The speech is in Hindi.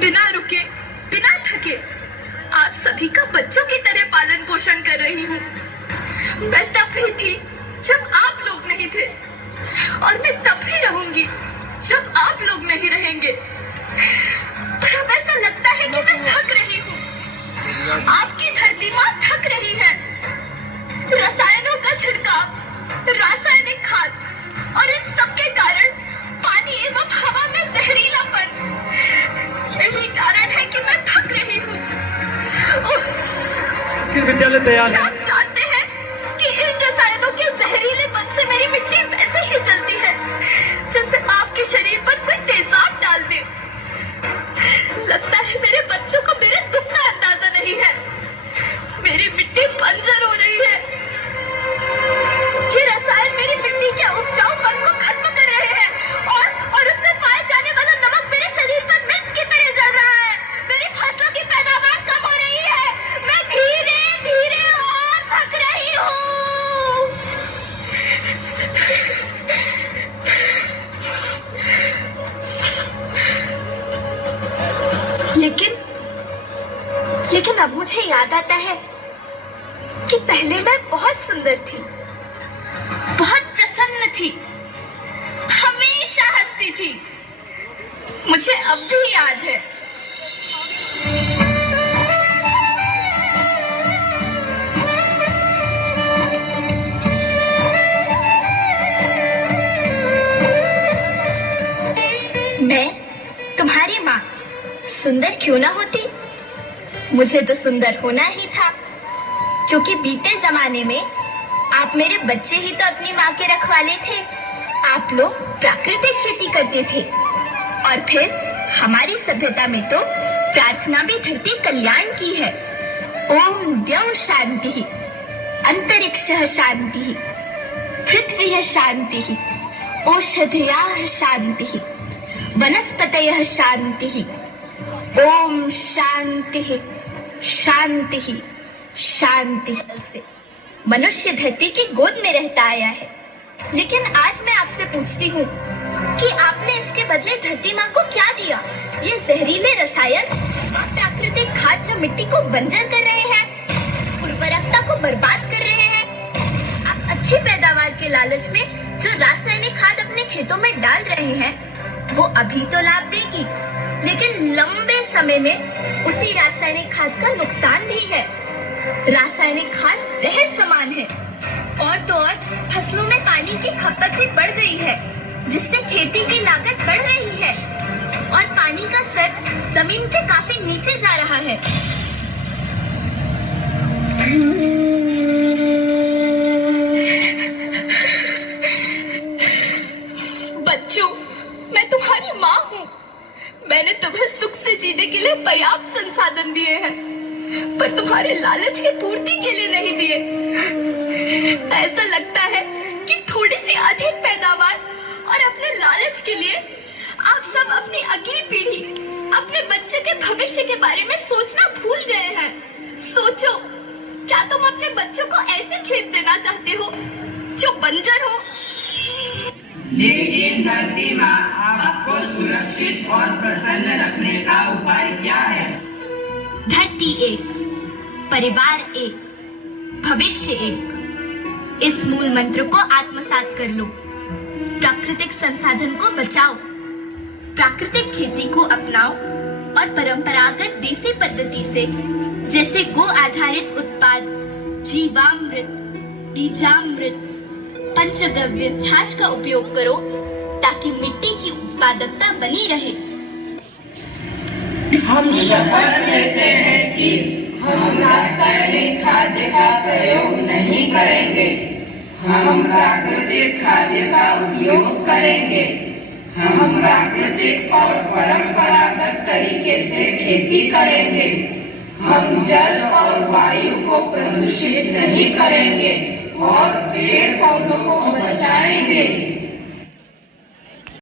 बिना रुके, बिना थके आप सभी का बच्चों की तरह पालन पोषण कर रही हूँ। मैं तब भी थी जब आप लोग नहीं थे, और मैं तब भी रहूंगी जब आप लोग नहीं रहेंगे। पर अब ऐसा लगता है कि मैं थक रही हूँ। आपकी धरती माँ थक रही है। रसायनों का छिड़काव, रासायनिक खाद और इन सब के कारण पानी एवं हवा में जहरीलापन, यही कारण है कि मैं थक रही हूँ। विद्यालय तैयार है। आप जानते हैं कि इन रसायनों के जहरीलेपन से मेरी मिट्टी वैसे ही जलती है जैसे आपके शरीर पर कोई तेजाब डाल दे। लगता है मेरे बच्चों को मेरे दुख का अंदाजा नहीं है। मेरी मिट्टी बंजर हो रही है। ये रसायन मेरी मिट्टी के उपजाऊपन को खत्म कर रहे हैं और उसमें पाए जाने वाला नमक मेरे शरीर पर मिर्च की तरह जल रहा है। मेरी फसलों की पैदावार कम हो रही है। मैं धीरे धीरे और थक रही हूँ। लेकिन अब मुझे याद आता है कि पहले मैं बहुत सुंदर थी, बहुत प्रसन्न थी, हमेशा हंसती थी। मुझे अब भी याद है। मैं तुम्हारी माँ सुंदर क्यों ना होती, मुझे तो सुंदर होना ही था, क्योंकि बीते जमाने में आप मेरे बच्चे ही तो अपनी माँ के रखवाले थे। आप लोग प्राकृतिक खेती करते थे, और फिर हमारी सभ्यता में तो प्रार्थना भी धरती कल्याण की है। ओम द्यौ शांति, अंतरिक्षः शांति, पृथ्वीः शांति, औषधयः शांति, वनस्पतयः शांति। ओम शांति शांति शांति। से मनुष्य धरती की गोद में रहता आया है, लेकिन आज मैं आपसे पूछती हूँ कि आपने इसके बदले धरती माँ को क्या दिया? ये जहरीले रसायन और प्राकृतिक खाद जो मिट्टी को बंजर कर रहे हैं, उर्वरकता को बर्बाद कर रहे हैं। आप अच्छी पैदावार के लालच में जो रासायनिक खाद अपने खेतों में डाल रहे हैं, वो अभी तो लाभ देगी, लेकिन लंबे समय में उसी रासायनिक खाद का नुकसान भी है। रासायनिक खाद जहर समान है, और तो और फसलों में पानी की खपत भी बढ़ गई है, जिससे खेती की लागत बढ़ रही है और पानी का स्तर जमीन के काफी नीचे जा रहा है। बच्चों, मैं तुम्हारी माँ हूँ। मैंने तुम्हें सुख से जीने के लिए पर्याप्त संसाधन दिए हैं, पर तुम्हारे लालच की पूर्ति के लिए नहीं दिए। ऐसा लगता है कि थोड़ी सी अधिक पैदावार और अपने लालच के लिए आप सब अपनी अगली पीढ़ी, अपने बच्चे के भविष्य के बारे में सोचना भूल गए हैं। सोचो, क्या तुम अपने बच्चों को ऐसे खेत देना चाहते हो जो बंजर हो? लेकिन धरती माँ, आपको सुरक्षित और प्रसन्न रखने का उपाय क्या है? धरती एक, परिवार एक, भविष्य एक। इस मूल मंत्र को आत्मसात कर लो। प्राकृतिक संसाधन को बचाओ, प्राकृतिक खेती को अपनाओ और परंपरागत देसी पद्धति से, जैसे गो आधारित उत्पाद, जीवामृत, बीजामृत, पंचगव्य छाछ का उपयोग करो, ताकि मिट्टी की उत्पादकता बनी रहे। हम शपथ लेते हैं कि हम रासायनिक खाद्य का प्रयोग नहीं करेंगे। हम प्राकृतिक खाद्य का उपयोग करेंगे। हम प्राकृतिक और परंपरागत तरीके से खेती करेंगे। हम जल और वायु को प्रदूषित नहीं करेंगे और पेड़ पौधों को बचाएंगे।